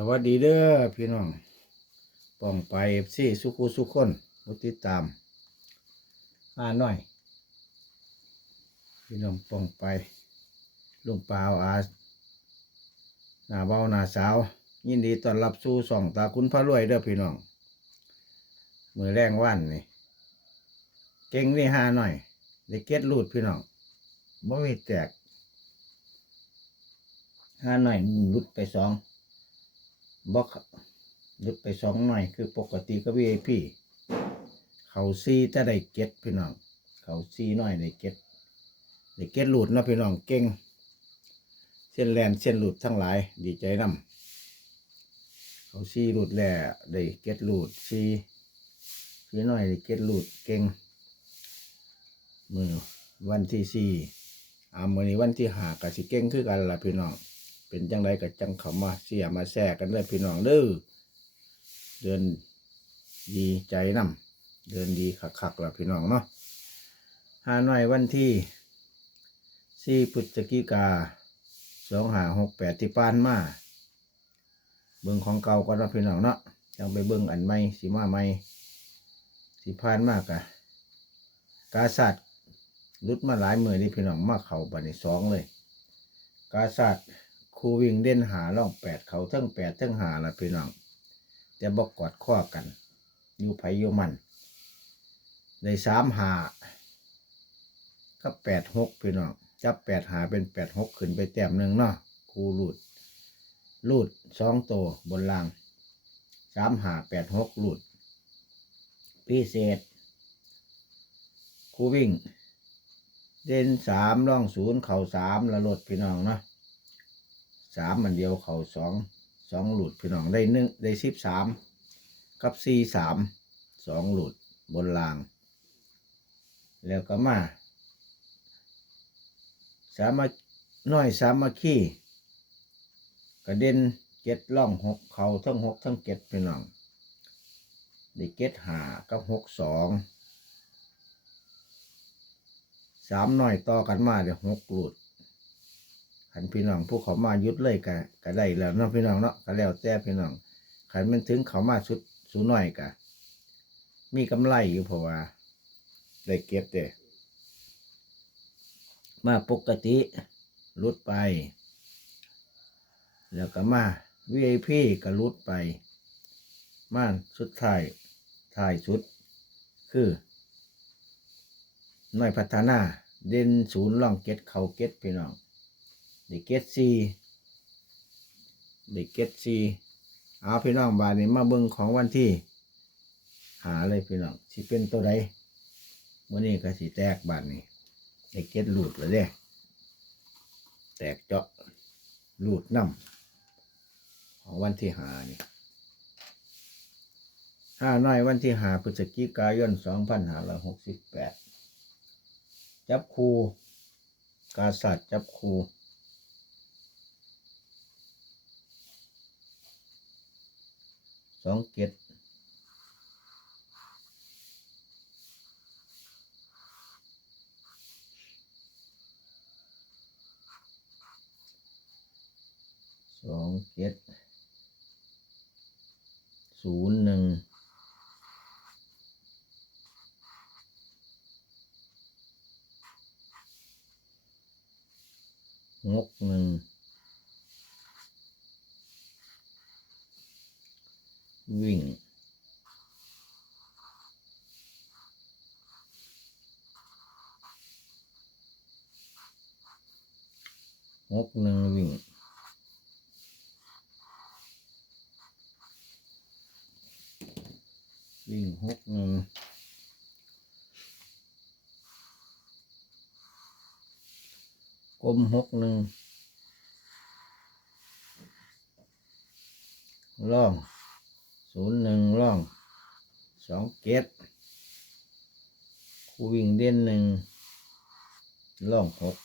สวัสดีเด้อพี่น้องป้องไปเอฟซีสุขุสุขคนรติตามมาหน่อย พี่น้องป้องไปลุงเปล่าอาหน้าเบาหน้าสาว ยินดีต้อนรับสู่ส่องตาคุณพระรวยเด้อพี่น้อง มือแรงว่านนี่ เก่งนี่หาหน่อยได้เก็ดรูดพี่น้องบ่มีแตกหาหน่อยรุดไปสอง บอกรุดไปสองหน่อยคือปกติก็ VIP เขาซีจะได้เก็ดพี่น้อง เขาซีหน่อยได้เก็ดได้เก็ดหลุดนะพี่น้องเก่ง เส้นแลนเส้นหลุดทั้งหลาย ดีใจนำเขาซีหลุดแหล่ได้เก็ดหลุดซีซีหน่อยได้เก็ดหลุดเก่งมือวันที่สี่อามือนี้วันที่หากะสิเก่งคือกันล่ะพี่น้อง เป็นจังไรกับจังเขามาเสียมาแทรกกันเลยพี่น้องเด้อเดินดีใจนำเดินดีคักๆล่ะพี่น้องเนาะหาหน่อยวันที่สี่พฤศจิกาสองหาหกแปดที่ปานมา เบิ่งของเก่าก็นาะพี่น้องเนาะจังไปเบิ่งอันใหม่สีมาใหม่สีพานมากอะกาสัตว์รุดมาหลายมือนี่พี่น้องมาเข่าบันในสองเลย กาสัตว์ ครูวิ่งเด่นหาล่องแปดเขาทั้งแปดทั้งหาละพี่น้องแต่บอกกอดข้อกัน อยู่ไผอยู่มันในสามหาก็แปดหกพี่น้องจับแปดหาเป็นแปดหกขึ้นไปแต้มหนึ่งเนาะครูรูดรูดสองตัวบนล่างสามหาแปดหกรูดพิเศษครูวิ่งเด่นสามร่องศูนย์เข่าสามละลดพี่น้องเนาะ สามมันเดียวเขาสองสองหลุดพี่น้องได้หนึ่งได้สิบสามกับสี่สามสองหลุดบนลาง แล้วก็มา สามาน้อยสามาขี้กระเด็นเก็ดล่องหกเขาทั้งหกทั้งเก็ดพี่น้องได้เก็ดหากับหกสองสามหน่อยต่อกันมาเดี๋ยวหกหลุด ขันพี่น้องผู้เขามายุดเลยกะกะได้แล้วเนาะพี่น้องเนาะก็แล้วแต่พี่น้องขันมันถึงเขามาชุดสูหน่อยกะมีกำไรอยู่เพราะว่า ได้เก็บเด้มาปกติลุดไป แล้วก็มา VIP ก็ลุดไป มาสุดท้ายท้ายสุด คือหน่อยพัฒนา เด่นศูนย์ล่องเก็ตเขาเก็ตพี่น้อง เด็กเก็ตซีเด็กเก็ตซีเอาพี่น้องบาทนี้มาเบิ่งของวันที่ หาเลยพี่น้องสิเป็นตัวใดวันนี้ก็สิแตกบาทนี้เด็กเก็ตหลุดเลยเด้แตกเจาะหลุดน้ำของวันที่หานี่ห้าน้อยวันที่หาพฤศจิกายนสองพันห้าร้อยหกสิบแปดจับครูกาสัตว์จับคู สองเกตสองเกตศูนย์หนึ่งงกหนึ่งวิ่ง ง กหนึ่งวิ่งวิ่งหกหนึ่งกลมหกหนึ่งล่องศูนย์หนึ่งล่องสองเกตคูวิ่งเด่นหนึ่งล่องหก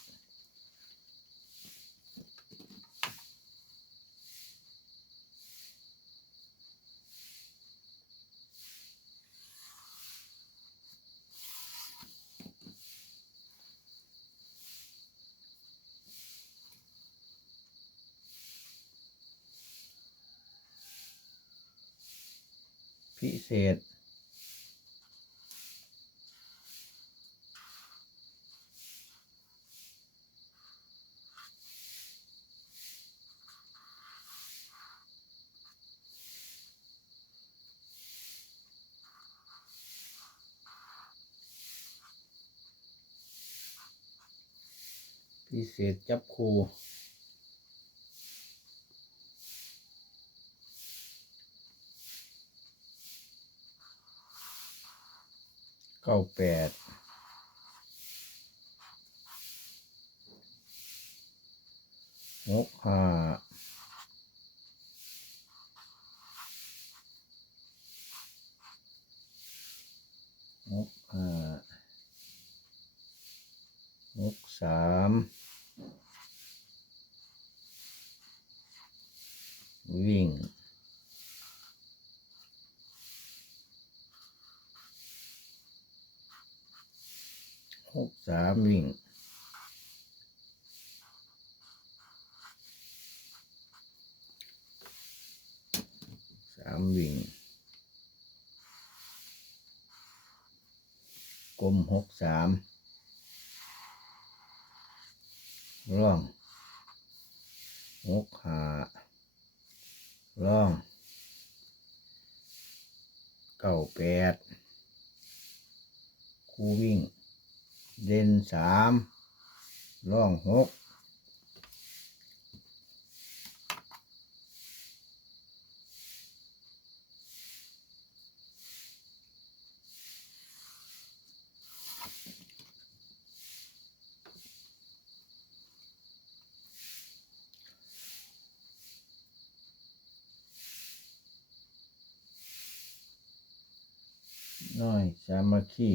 พิเศษ พิเศษจับคู เก้าแปดหกห้าหกห้าหกสามวิ่ง หกสามวิ่งสามวิ่งกลมหกสามร่องหกหาร่องเก้าแปดคู่วิ่ง เด่นสามร่องหกน้อยสามัคคี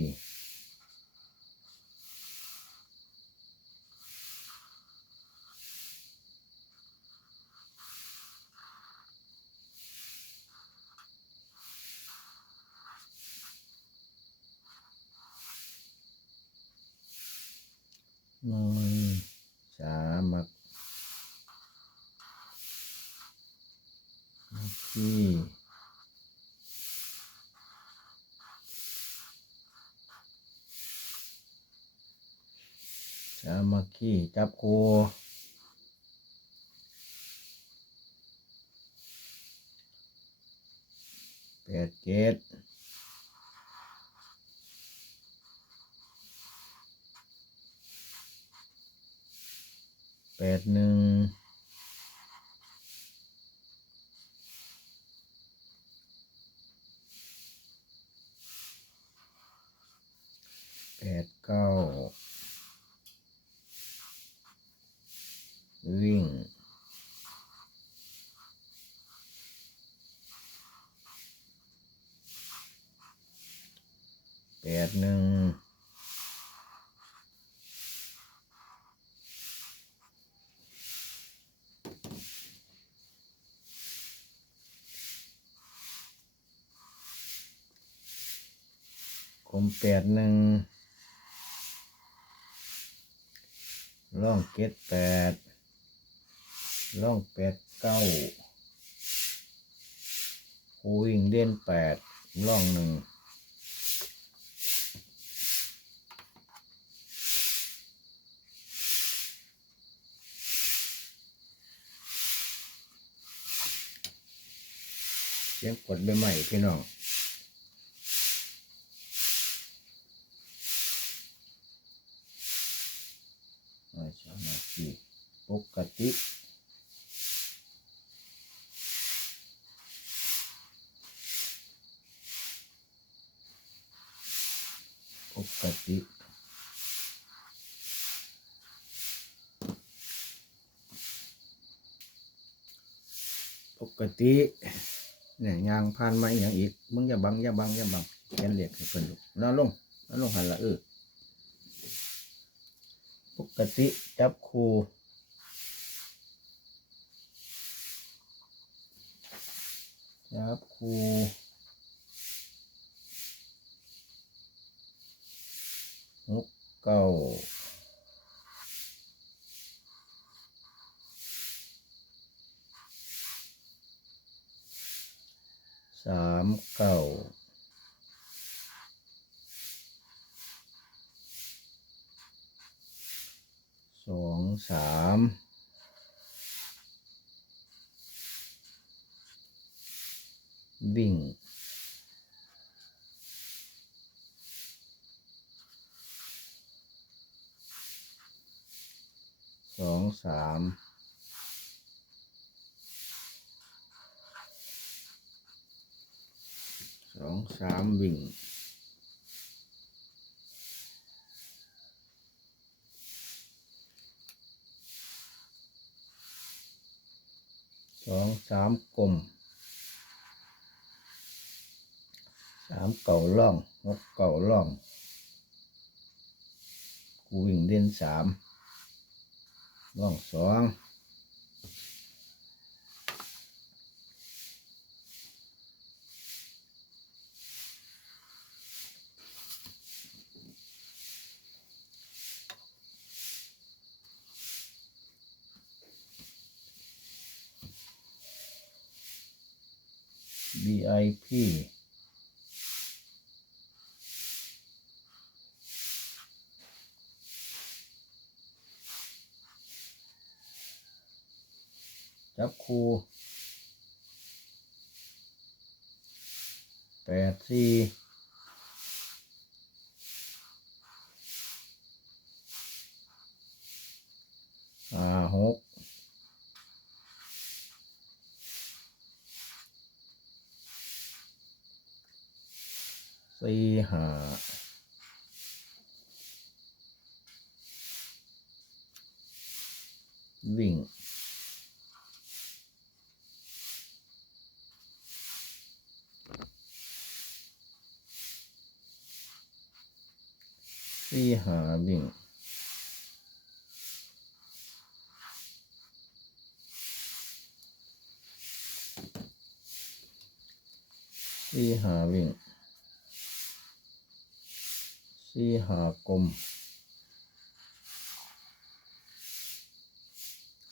น้อยสามัคคีสา มัคคีจับคูแปดเจ็ดแปดหนึ่งแปดเก้าวิ่ง แปดหนึ่งค มแปดหนึ่งล่องเก็ดแปดล่องแปดเก้าคูวิ่งเด่นแปดล่องหนึ่งเสียงกดใบใหม่พี่น้อง อาชามาสีปกติปกติปกติเนี่ยยางผ่านมาอหย่างอีกมึงอย่าบังอย่าบังอย่าบังแกนเหล็กให้เพิ่นลูกนอนลงนอนลงหันละเออ ปกติจับคูจับคูหกเก้าสามเก้า สองสามวิ่งสองสามสองสามวิ่ง สองสามกลมสามเก่าล่องหกเก่าล่องกูวิ่งเด่นสามล่องสอง BIP จับคูแปดสี่ห้าหก สี่ห้าวิ่งสี่หาวิ่งสี่หาวิ่ง สี่หากลม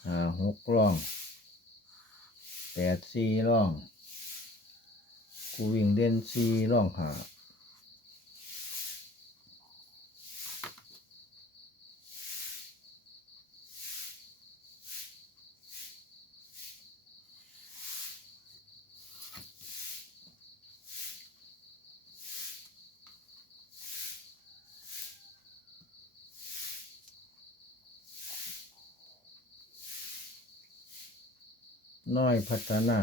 หาหกร่องแปดสี่ร่อง กูวิ่งเด่นสี่ร่องหา น้อยพัฒนา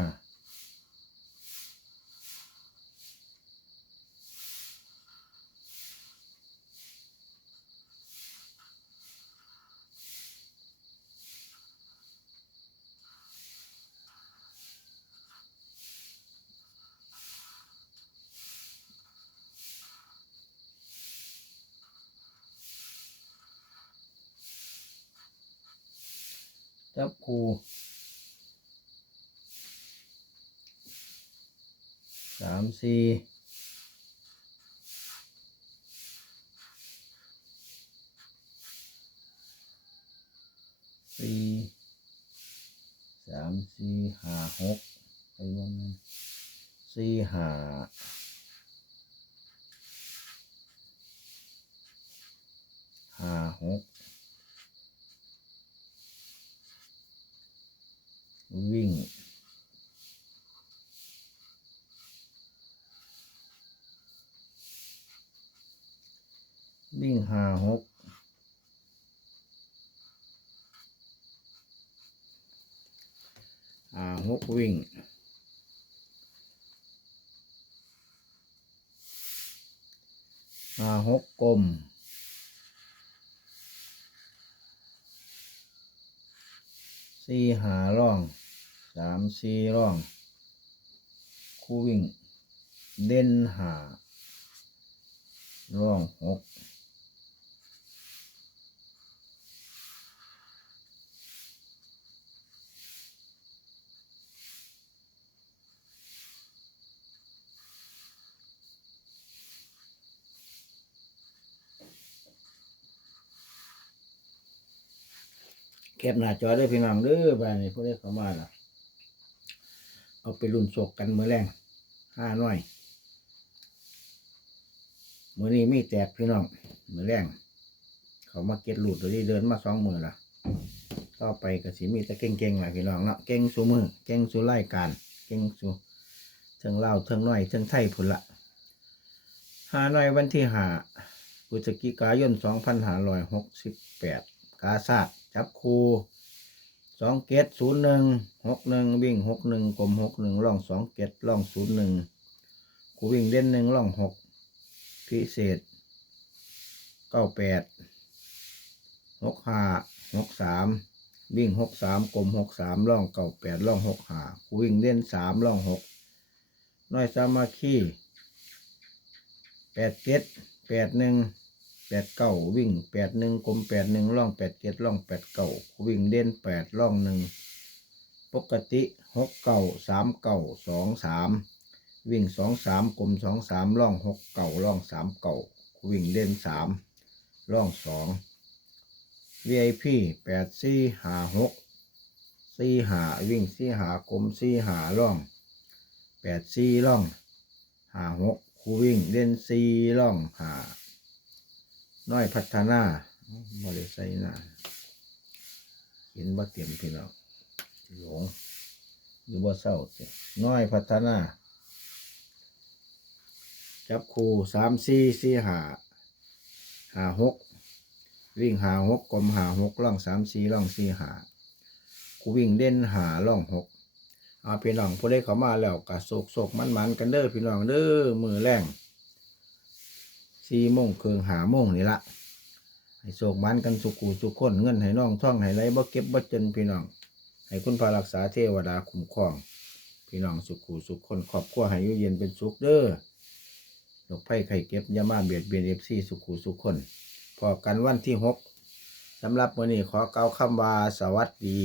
จับคูามสี่สี่สามสี่ห้าหกไปรวมกันสี่ห้าห้าหกวิ่ง วิ่ง หาหกหาหกวิ่งหาหกกลมสี่หาร่องสามสี่ร่อง คู่วิ่ง เด่นหาร่องหก ปหน้าจอได้พี่น้องเด้อบ้านนี้พวกนี้เข้ามาล่ะ เอาไปรุ่นโศกกันเมื่อแรงห้าน้อยเมื่อนี้ไมีแตกพี่น้องเมื่อแรงเขามาเก็ตหลุดตัวนี้เดินมาสองมือละต่อไปก็สิมีแต่เก่งๆหละพี่น้องเนาะเก่งสูมือเก่งสูไล่การเก่งสูเทิงเล่าเทิงน้อยเทิงไทยผุนละห้าน้อยวันที่ห้าพฤศจิกายนสองพันห้าร้อยหกสิบแปดกาซาด จับคูสองเกตศูนย์หนึ่งหกหนึ่งวิ่งหกหนึ่งกลมหกหนึ่งล่องสองเกตล่องศูนย์หนึ่งกูวิ่งเล่นหนึ่งล่องหกพิเศษเก้าแปดหกห้าหกสามวิ่งหกสามกลมหกสามล่องเก้าแปดล่องหกห้ากูวิ่งเล่นสามล่องหกน้อยสามาคีแปดเจ็ดแปดหนึ่ง แปดเก้าวิ่งแปดหนึ่งกลมแปดหนึ่งล่องแปดเจ็ดล่องแปดเก้าวิ่งเล่นแปดล่องหนึ่งปกติหกเก้าสามเก้าสองสามวิ่งสองสามกลมสองสามล่องหกเก่าล่องสามเก่าวิ่งเล่นสามล่องสอง VIP แปดสี่หาหกสี่หาวิ่งสี่หากลมสี่หาล่องแปดสี่ล่องหาหกคูวิ่งเล่นสี่ล่องหา น้อยพัฒนาบริใส่หน้าเห็นบ่เตรียมพี่น้องหลงอยู่บ่เศร้าเจ้ะน้อยพัฒนา จับคู่สามสี่สี่หาหาหกวิ่งหาหกกลมหาหกล่องสามสี่ล่องสี่หากูวิ่งเด่นหาล่องหกเอาพี่น้องผู้ใดเข้ามาแล้วกะโศกโศกมันมันกันเด้อพี่น้องเด้อมือแรง สี่โมงเคืองหาโมงนี่ละให้โศกมันกันสุกูสุกคนเงินให้น้องท่องให้ไรบ่เก็บบ่จนพี่น้อง ให้คุณพารักษาเทวดาคุ้มครอง พี่น้องสุขูสุขคนครอบครัวให้ยู่เย็นเป็นสุขเด้อโรคภัยไข้เก็บยามาเบียดเบียนเอฟซีสุขูสุขคน พอกันวันที่หกสำหรับวันนี้ขอเกล่าวคำว่าสวัสดี